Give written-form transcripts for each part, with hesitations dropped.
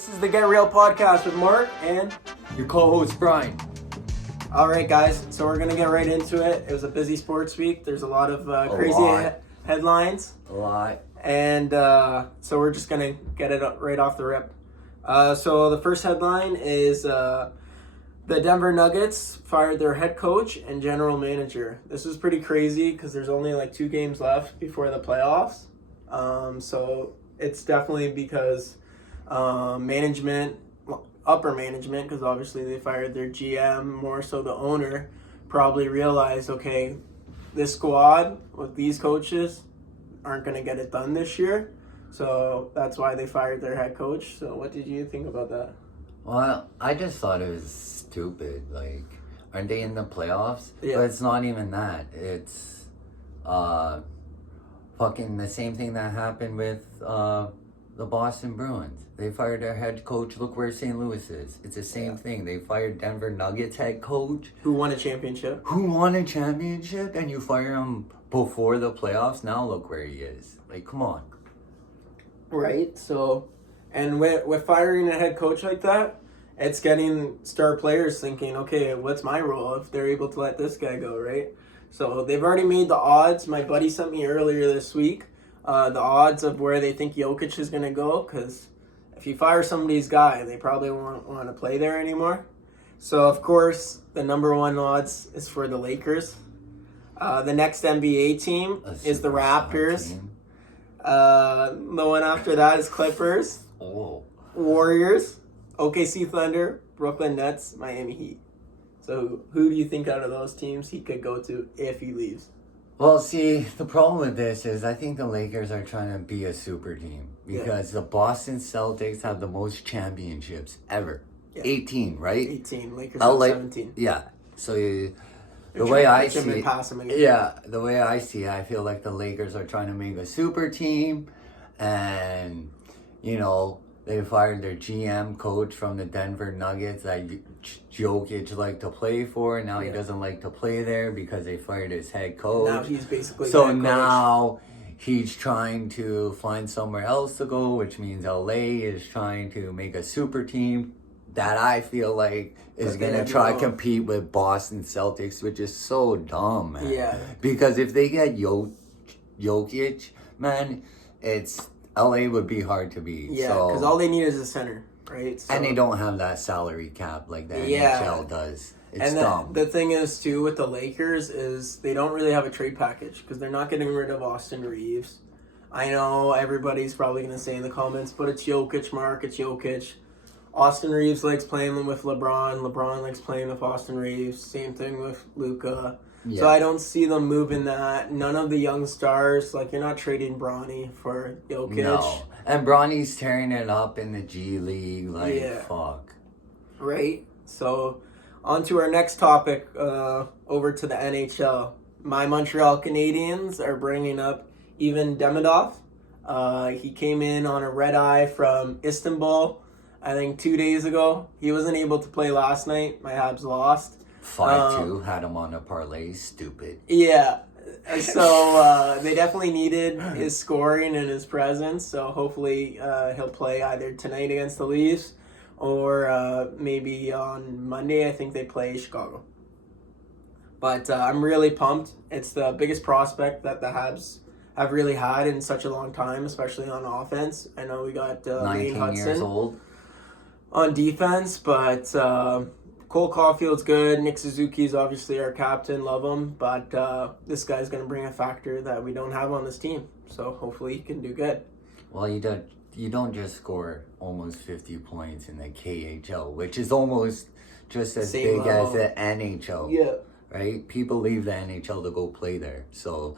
This is the Get Real podcast with Mark and your co-host Brian. All right, guys. So we're gonna get right into it. It was a busy sports week. There's a lot of crazy headlines. A lot. And so we're just gonna get it right off the rip. So the first headline is the Denver Nuggets fired their head coach and general manager. This is pretty crazy because there's only like 2 games left before the playoffs. So it's definitely because management, upper management, because obviously they fired their GM, more so the owner, probably realized, okay, this squad with these coaches aren't going to get it done this year. So that's why they fired their head coach. So what did you think about that? Well, I just thought it was stupid. Like, aren't they in the playoffs? Yeah. But it's not even that. It's fucking the same thing that happened with the Boston Bruins. They fired their head coach. Look where St. Louis is. It's the same thing. They fired Denver Nuggets head coach. Who won a championship? And you fire him before the playoffs? Now look where he is. Like, come on. Right. So, and with firing a head coach like that, it's getting star players thinking, okay, what's my role if they're able to let this guy go, right? So they've already made the odds. My buddy sent me earlier this week the odds of where they think Jokic is going to go, because if you fire somebody's guy, they probably won't want to play there anymore. So, of course, the number one odds is for the Lakers. The next NBA team is the Raptors. The one after that is Clippers, Warriors, OKC Thunder, Brooklyn Nets, Miami Heat. So who do you think out of those teams he could go to if he leaves? Well, see, the problem with this is I think the Lakers are trying to be a super team because the Boston Celtics have the most championships ever. Yeah. 18, right? 18. Lakers have 17. Yeah. So the way I see it, I feel like the Lakers are trying to make a super team, and they fired their GM coach from the Denver Nuggets that Jokic liked to play for, and now he doesn't like to play there because they fired his head coach. Now he's basically now he's trying to find somewhere else to go, which means LA is trying to make a super team that I feel like is going to try to compete with Boston Celtics, which is so dumb, man. Yeah. Because if they get Jokic, man, LA would be hard to beat. Yeah, because all they need is a center, right? So, and they don't have that salary cap like the NHL does. It's dumb. The thing is, too, with the Lakers is they don't really have a trade package because they're not getting rid of Austin Reeves. I know everybody's probably going to say in the comments, but it's Jokic, Mark, it's Jokic. Austin Reeves likes playing with LeBron. LeBron likes playing with Austin Reeves. Same thing with Luka. Yeah. So I don't see them moving that. None of the young stars, like you're not trading Bronny for Jokic. No. And Bronny's tearing it up in the G League. Fuck. Right? So on to our next topic, over to the NHL. My Montreal Canadiens are bringing up Ivan Demidov. He came in on a red eye from Istanbul, I think 2 days ago. He wasn't able to play last night. My Habs lost. 5-2, had him on a parlay, stupid. Yeah, so they definitely needed his scoring and his presence, so hopefully he'll play either tonight against the Leafs or maybe on Monday. I think they play Chicago. But I'm really pumped. It's the biggest prospect that the Habs have really had in such a long time, especially on offense. I know we got 19 Hudson years old on defense, but Cole Caulfield's good. Nick Suzuki's obviously our captain. Love him. But this guy's going to bring a factor that we don't have on this team. So hopefully he can do good. Well, you don't just score almost 50 points in the KHL, which is almost just as big as the NHL. Yeah. Right? People leave the NHL to go play there. So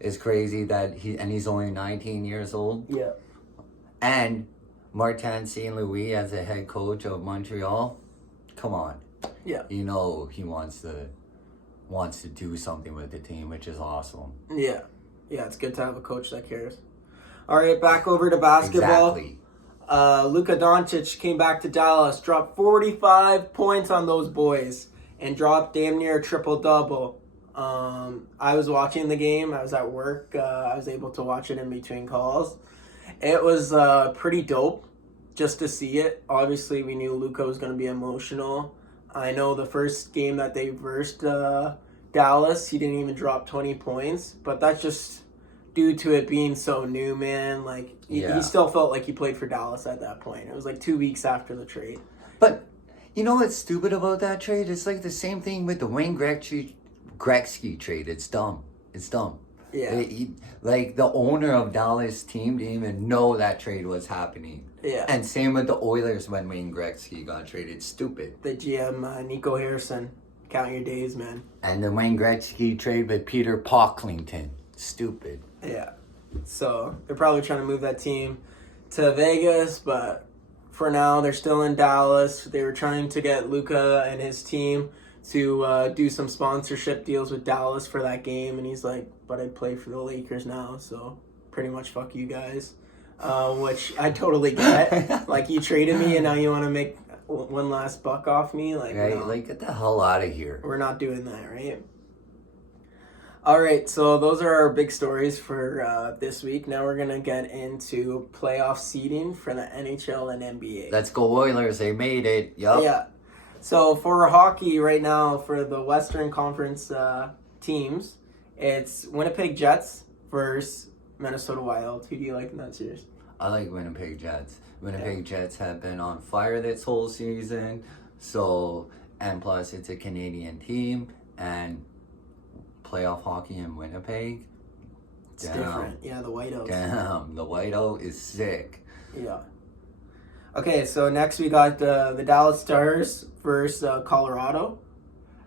it's crazy that he's only 19 years old. Yeah. And Martin St. Louis as the head coach of Montreal. Come on. Yeah. He wants to do something with the team, which is awesome. Yeah. Yeah, it's good to have a coach that cares. All right, back over to basketball. Exactly. Luka Doncic came back to Dallas, dropped 45 points on those boys, and dropped damn near a triple-double. I was watching the game. I was at work. I was able to watch it in between calls. It was pretty dope. just to see it. Obviously, we knew Luka was going to be emotional. I know the first game that they versed Dallas, he didn't even drop 20 points, but that's just due to it being so new, man. Like, he still felt like he played for Dallas at that point. It was like 2 weeks after the trade. But you know what's stupid about that trade? It's like the same thing with the Wayne Gretzky trade. It's dumb. Yeah. Like, the owner of Dallas team didn't even know that trade was happening. Yeah. And same with the Oilers when Wayne Gretzky got traded. Stupid. The GM, Nico Harrison. Count your days, man. And the Wayne Gretzky trade with Peter Pocklington. Stupid. Yeah. So, they're probably trying to move that team to Vegas, but for now, they're still in Dallas. They were trying to get Luka and his team to do some sponsorship deals with Dallas for that game, and he's like, but I play for the Lakers now, so pretty much fuck you guys, which I totally get. Like, you traded me and now you want to make one last buck off me? Like, right? no. Like, get the hell out of here. We're not doing that, right? All right, so those are our big stories for this week. Now we're going to get into playoff seeding for the NHL and NBA. Let's go Oilers. They made it. Yup. Yeah. So for hockey right now, for the Western Conference teams, it's Winnipeg Jets versus Minnesota Wild. Who do you like in that series? I like Winnipeg Jets. Winnipeg Jets have been on fire this whole season. So, and plus it's a Canadian team and playoff hockey in Winnipeg. It's different. Yeah, the Whiteouts. Damn, the Whiteout is sick. Yeah. Okay, so next we got the Dallas Stars versus Colorado.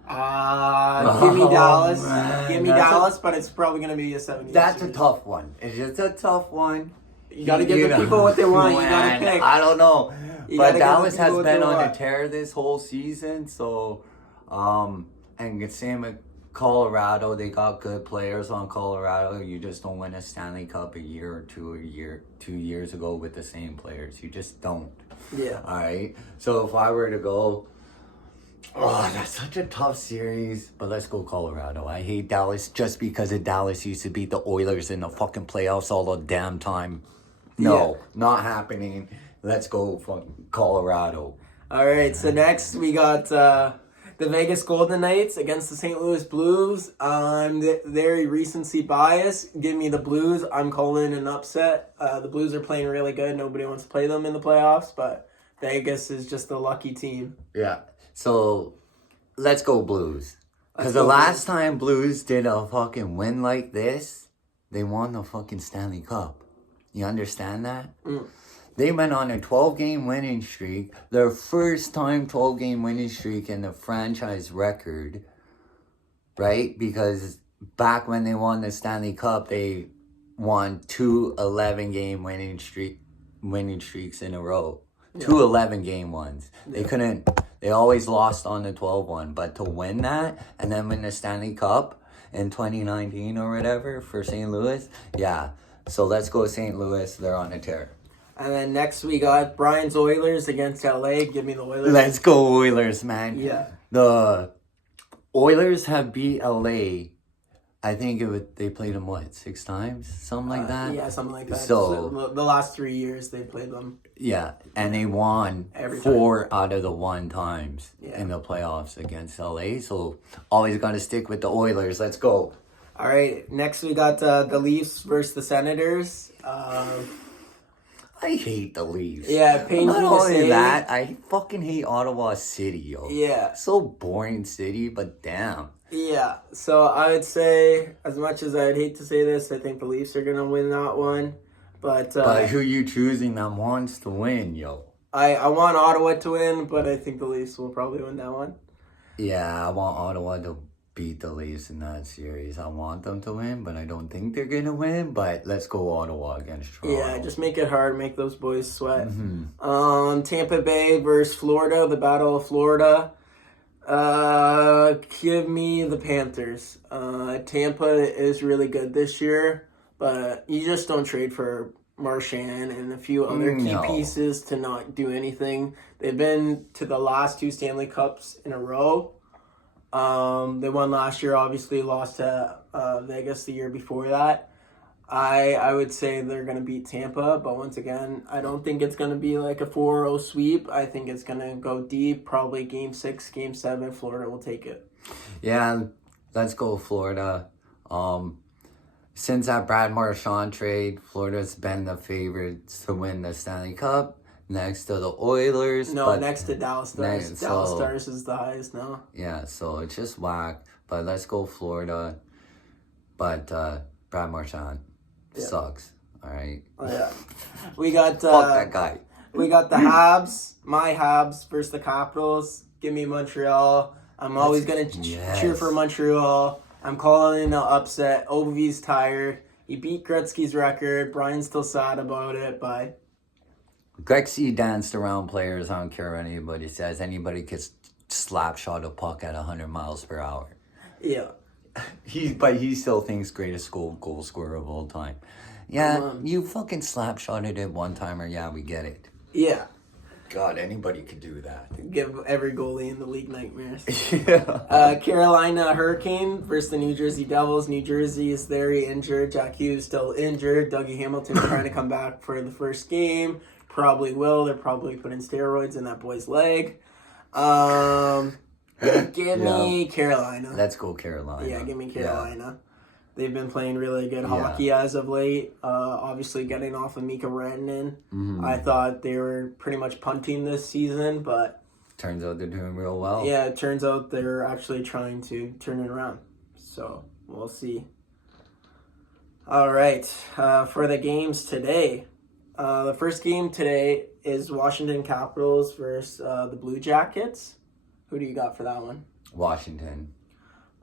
Give me Dallas. Man, give me Dallas, but it's probably going to be a 7-game That's series. a tough one. It's just a tough one. You got to give the people what they want. You got to pick. I don't know. But Dallas has been on a tear this whole season, so and same with Colorado. They got good players on Colorado. You just don't win a Stanley Cup a year or 2 years ago with the same players. You just don't. Yeah. All right. So if I were to go, that's such a tough series. But let's go Colorado. I hate Dallas just because of Dallas used to beat the Oilers in the fucking playoffs all the damn time. No, not happening. Let's go fucking Colorado. All right. So next we got the Vegas Golden Knights against the St. Louis Blues. I'm very recency biased. Give me the Blues. I'm calling an upset. The Blues are playing really good. Nobody wants to play them in the playoffs, but Vegas is just a lucky team. Yeah. So let's go Blues. Because the last time Blues did a fucking win like this, they won the fucking Stanley Cup. You understand that? Mm. They went on a 12-game winning streak. Their first time 12-game winning streak in the franchise record. Right? Because back when they won the Stanley Cup, they won 2 11-game winning streaks in a row. Yeah. 2 11-game ones. Yeah. They always lost on the 12 one. But to win that and then win the Stanley Cup in 2019 or whatever for St. Louis, yeah. So let's go St. Louis. They're on a tear. And then next we got Brian's Oilers against LA. Give me the Oilers. Let's go Oilers, man. Yeah. The Oilers have beat LA. I think they played them, 6 times? Something like that? Yeah, something like that. So the last 3 years they played them. Yeah, and they won 4 out of the 1 times in the playoffs against LA. So always got to stick with the Oilers. Let's go. All right, next we got the Leafs versus the Senators. I hate the Leafs. Yeah, painful. Not only that, I fucking hate Ottawa City, yo. Yeah. So boring city, but damn. Yeah, so I would say, as much as I'd hate to say this, I think the Leafs are going to win that one. But who you choosing that wants to win, yo? I want Ottawa to win, but I think the Leafs will probably win that one. Yeah, I want Ottawa to beat the Leafs in that series. I want them to win, but I don't think they're going to win. But let's go Ottawa against Toronto. Yeah, just make it hard. Make those boys sweat. Mm-hmm. Tampa Bay versus Florida, the Battle of Florida. Give me the Panthers. Tampa is really good this year, but you just don't trade for Marchand and a few other key pieces to not do anything. They've been to the last 2 Stanley Cups in a row. They won last year, obviously lost to Vegas the year before that. I would say they're going to beat Tampa, but once again, I don't think it's going to be like a 4-0 sweep. I think it's going to go deep, probably Game 6, Game 7. Florida will take it. Yeah, let's go Florida. Since that Brad Marchand trade, Florida's been the favorites to win the Stanley Cup next to the Oilers. No, next to Dallas Stars. Dallas Stars is the highest now. Yeah, so it's just whack. But let's go Florida. But Brad Marchand sucks. All right. Oh, yeah. We got fuck that guy. We got the Habs, my Habs versus the Capitals. Give me Montreal. I'm always gonna cheer for Montreal. I'm calling an upset. Ovi's tired. He beat Gretzky's record. Brian's still sad about it, but Gretzky danced around players. I don't care what anybody says. Anybody could slap shot a puck at 100 miles per hour. Yeah. But he still thinks greatest goal scorer of all time. Yeah, you fucking slap shotted it one timer. Yeah, we get it. Yeah. God, anybody could do that. Give every goalie in the league nightmares. Yeah. Carolina Hurricane versus the New Jersey Devils. New Jersey is very injured. Jack Hughes still injured. Dougie Hamilton trying to come back for the first game. Probably will. They're probably putting steroids in that boy's leg. Give me Carolina. Let's go Carolina. Yeah, give me Carolina. They've been playing really good hockey as of late. Obviously getting off of Mika Rantanen. I thought they were pretty much punting this season, but turns out they're doing real well. Yeah, it turns out they're actually trying to turn it around. So, we'll see. All right, for the games today. The first game today is Washington Capitals versus the Blue Jackets. Who do you got for that one? Washington.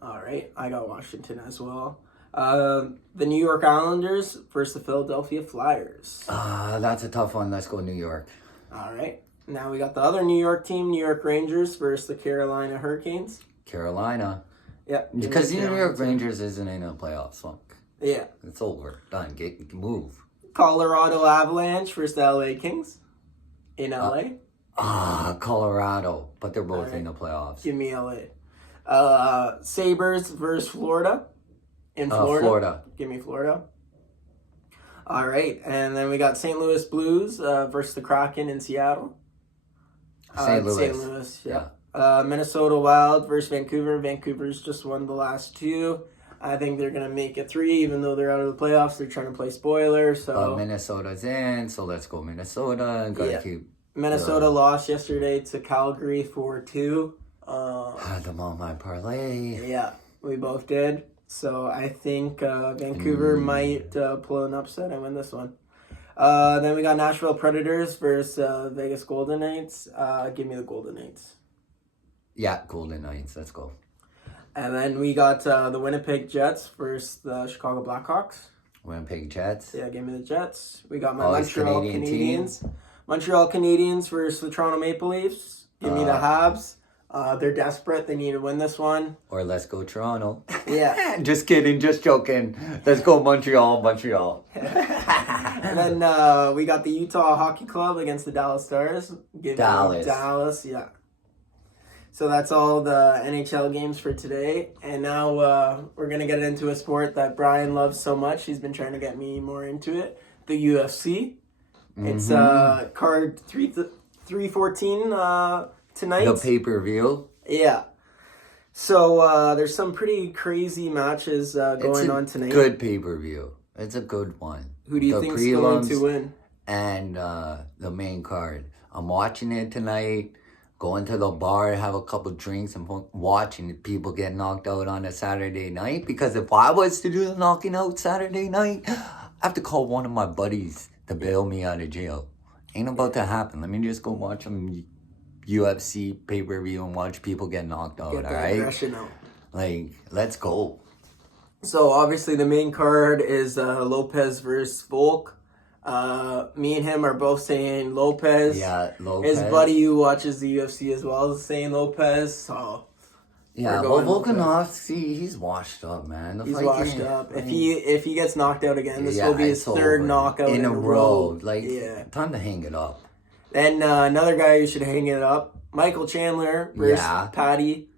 All right, I got Washington as well. The New York Islanders versus the Philadelphia Flyers. That's a tough one. Let's go New York. All right. Now we got the other New York team, New York Rangers versus the Carolina Hurricanes. Carolina. Yeah. Because the New York Rangers isn't in a playoff slump. Yeah. It's over. Done. Move. Colorado Avalanche versus the LA Kings in LA. Colorado. But they're both in the playoffs. Give me LA. Sabres versus Florida. In Florida. Florida. Give me Florida. All right. And then we got St. Louis Blues versus the Kraken in Seattle. St. Louis, yeah. Minnesota Wild versus Vancouver. Vancouver's just won the last two. I think they're going to make it 3, even though they're out of the playoffs. They're trying to play spoiler. So Minnesota's in, so let's go Minnesota. Keep Minnesota lost yesterday to Calgary 4-2. Had them on my parlay. Yeah, we both did. So I think Vancouver might pull an upset and win this one. Then we got Nashville Predators versus Vegas Golden Knights. Give me the Golden Knights. Yeah, Golden Knights. Let's go. And then we got the Winnipeg Jets versus the Chicago Blackhawks. Winnipeg Jets. Yeah, give me the Jets. We got my Montreal Canadiens. Montreal Canadiens versus the Toronto Maple Leafs. Give me the Habs. They're desperate. They need to win this one. Or let's go Toronto. Yeah. Just kidding. Just joking. Let's go Montreal. And then we got the Utah Hockey Club against the Dallas Stars. Dallas, yeah. So that's all the NHL games for today. And now we're going to get into a sport that Brian loves so much. He's been trying to get me more into it. The UFC. It's card 314 tonight. The pay-per-view. Yeah. So there's some pretty crazy matches going on tonight. Good pay-per-view. It's a good one. Who do you think is going to win? And the main card. I'm watching it tonight. Going to the bar, have a couple drinks, and watching people get knocked out on a Saturday night. Because if I was to do the knocking out Saturday night, I have to call one of my buddies to bail me out of jail. Ain't about to happen. Let me just go watch some UFC pay-per-view and watch people get knocked out, all right? Aggression out. Like, let's go. So, obviously, the main card is Lopez versus Volk. Me and him are both saying Lopez. Yeah, Lopez. His buddy who watches the UFC as well is saying Lopez. So yeah, well, Volkanovski, he's washed up, man. He's washed up. If he gets knocked out again, this will be his third knockout in a row. Like, time to hang it up. Then another guy who should hang it up, Michael Chandler versus Paddy.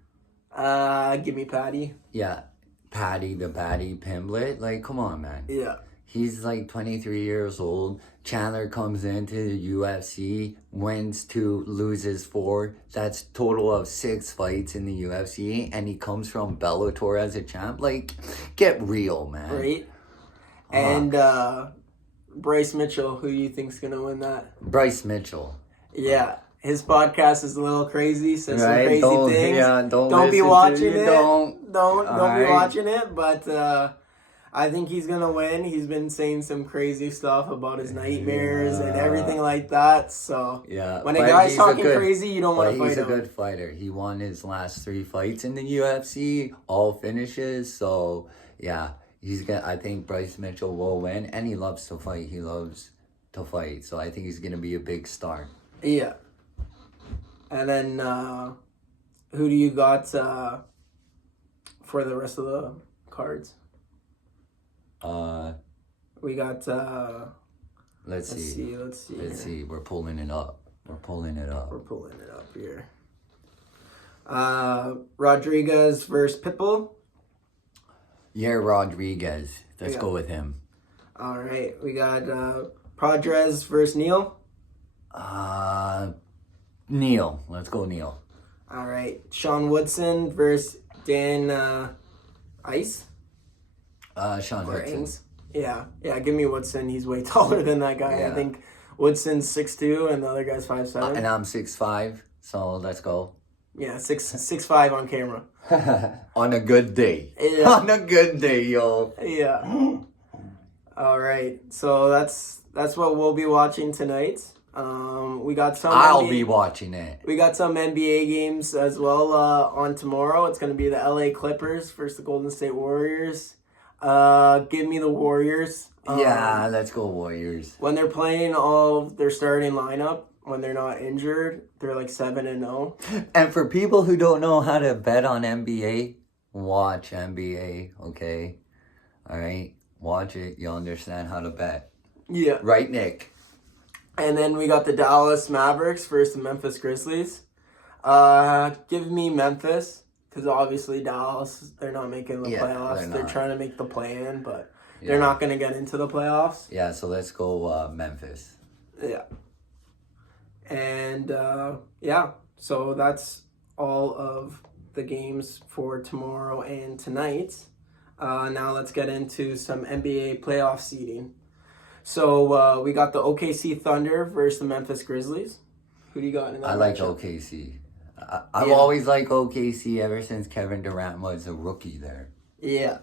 Give me Paddy. Yeah, Paddy the Paddy Pimblett. Like, come on, man. Yeah. He's like 23 years old. Chandler comes into the UFC, wins 2, loses 4. That's total of 6 fights in the UFC, and he comes from Bellator as a champ. Like, get real, man. Right. And Bryce Mitchell, who do you think's gonna win that? Bryce Mitchell. Yeah. His podcast is a little crazy, says some crazy things. Yeah, don't be watching it. Don't be watching it, but I think he's gonna win. He's been saying some crazy stuff about his nightmares and everything like that. So when a guy's talking crazy, you don't want to fight him. He's a good fighter. He won his last 3 fights in the UFC, all finishes. So yeah, I think Bryce Mitchell will win, and he loves to fight. He loves to fight. So I think he's gonna be a big star. Yeah. And then who do you got for the rest of the cards? We got let's see. We're pulling it up here. Rodriguez versus Pitbull. Yeah, Rodriguez. Let's go with him. All right. We got Padres versus Neil. Neil. Let's go Neil. All right. Sean Woodson versus Dan Ice. Sean Woodson. Yeah, give me Woodson. He's way taller than that guy. Yeah. I think Woodson's 6'2", and the other guy's 5'7". And I'm 6'5", so let's go. Yeah, 6'5" on camera. On a good day. Yeah. On a good day, yo. Yeah. All right, so that's what we'll be watching tonight. We got some. I'll be watching it. We got some NBA games as well on tomorrow. It's going to be the LA Clippers versus the Golden State Warriors. Give me the Warriors. Yeah, let's go Warriors. When they're playing all their starting lineup, when they're not injured, they're like 7-0. And for people who don't know how to bet on NBA, watch NBA, okay? All right? Watch it. You'll understand how to bet. Yeah. Right, Nick? And then we got the Dallas Mavericks versus the Memphis Grizzlies. Give me Memphis. Because obviously Dallas, they're not making the playoffs. They're trying to make the play-in, but they're not going to get into the playoffs. Yeah, so let's go Memphis. Yeah. And, so that's all of the games for tomorrow and tonight. Now let's get into some NBA playoff seeding. So we got the OKC Thunder versus the Memphis Grizzlies. Who do you got in that matchup? Like OKC. I've always liked OKC ever since Kevin Durant was a rookie there. Yeah.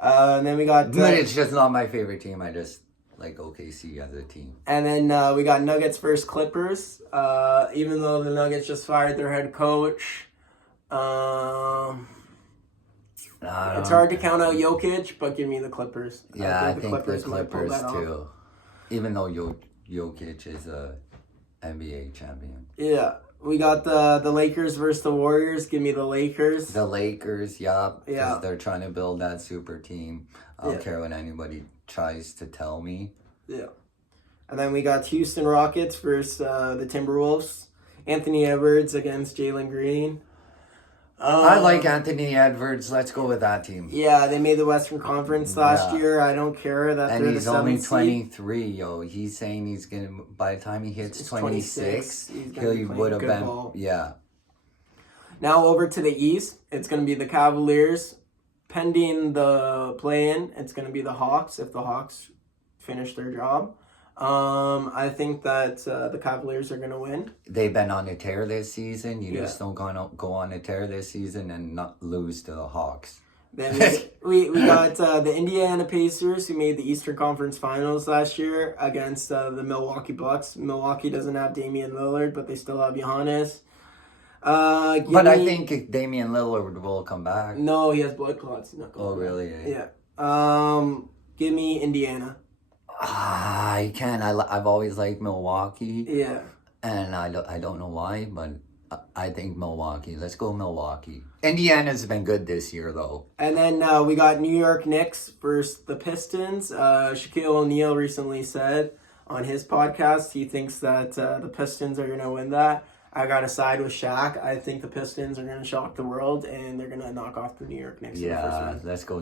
And then we got... But it's just not my favorite team. I just like OKC as a team. And then we got Nuggets versus Clippers. Even though the Nuggets just fired their head coach. It's hard to count out Jokic, but give me the Clippers. Yeah, I think the Clippers too. Even though Jokic is a NBA champion. Yeah. We got the Lakers versus the Warriors. Give me the Lakers. The Lakers, yeah. Because they're trying to build that super team. I don't care what anybody tries to tell me. Yeah. And then we got Houston Rockets versus the Timberwolves. Anthony Edwards against Jalen Green. I like Anthony Edwards. Let's go with that team. Yeah, they made the Western Conference last year. I don't care that they're the 7th seed. And he's only 23, yo. He's saying he's going to, by the time he hits 26, he would have been, Now over to the East, it's going to be the Cavaliers. Pending the play-in, it's going to be the Hawks, if the Hawks finish their job. I think that the Cavaliers are going to win. They've been on a tear this season. You just don't go on a tear this season and not lose to the Hawks. Then we got the Indiana Pacers, who made the Eastern Conference Finals last year against the Milwaukee Bucks. Milwaukee doesn't have Damian Lillard, but they still have Giannis. But I think Damian Lillard will come back. No, he has blood clots. Really? Yeah. Give me Indiana. I can. I've always liked Milwaukee. Yeah. And I don't know why, but I think Milwaukee. Let's go Milwaukee. Indiana's been good this year, though. And then we got New York Knicks versus the Pistons. Shaquille O'Neal recently said on his podcast he thinks that the Pistons are going to win that. I got to side with Shaq. I think the Pistons are going to shock the world, and they're going to knock off the New York Knicks. Yeah, let's go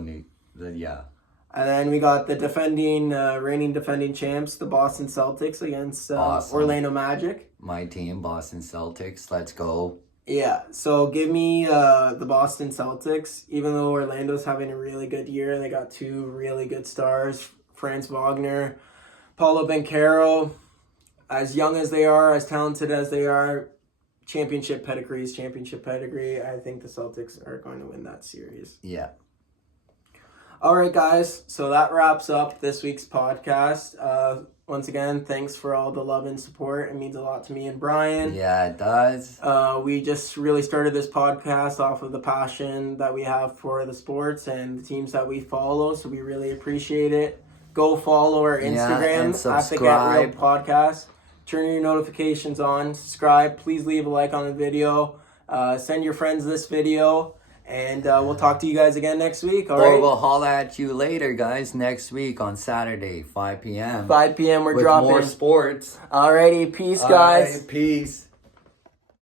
And then we got the reigning defending champs, the Boston Celtics against Awesome. Orlando Magic. My team, Boston Celtics. Let's go. Yeah, so give me the Boston Celtics. Even though Orlando's having a really good year, they got 2 really good stars, Franz Wagner, Paulo Banchero. As young as they are, as talented as they are, championship pedigree. I think the Celtics are going to win that series. Yeah. All right, guys. So that wraps up this week's podcast. Once again, thanks for all the love and support. It means a lot to me and Brian. Yeah, it does. We just really started this podcast off of the passion that we have for the sports and the teams that we follow. So we really appreciate it. Go follow our Instagram and at the Get Real Podcast. Turn your notifications on. Subscribe. Please leave a like on the video. Send your friends this video. And we'll talk to you guys again next week. All right? Or we'll holla at you later, guys, next week on Saturday, 5 p.m. 5 p.m. we're with dropping more sports. Alrighty, peace, guys. Peace.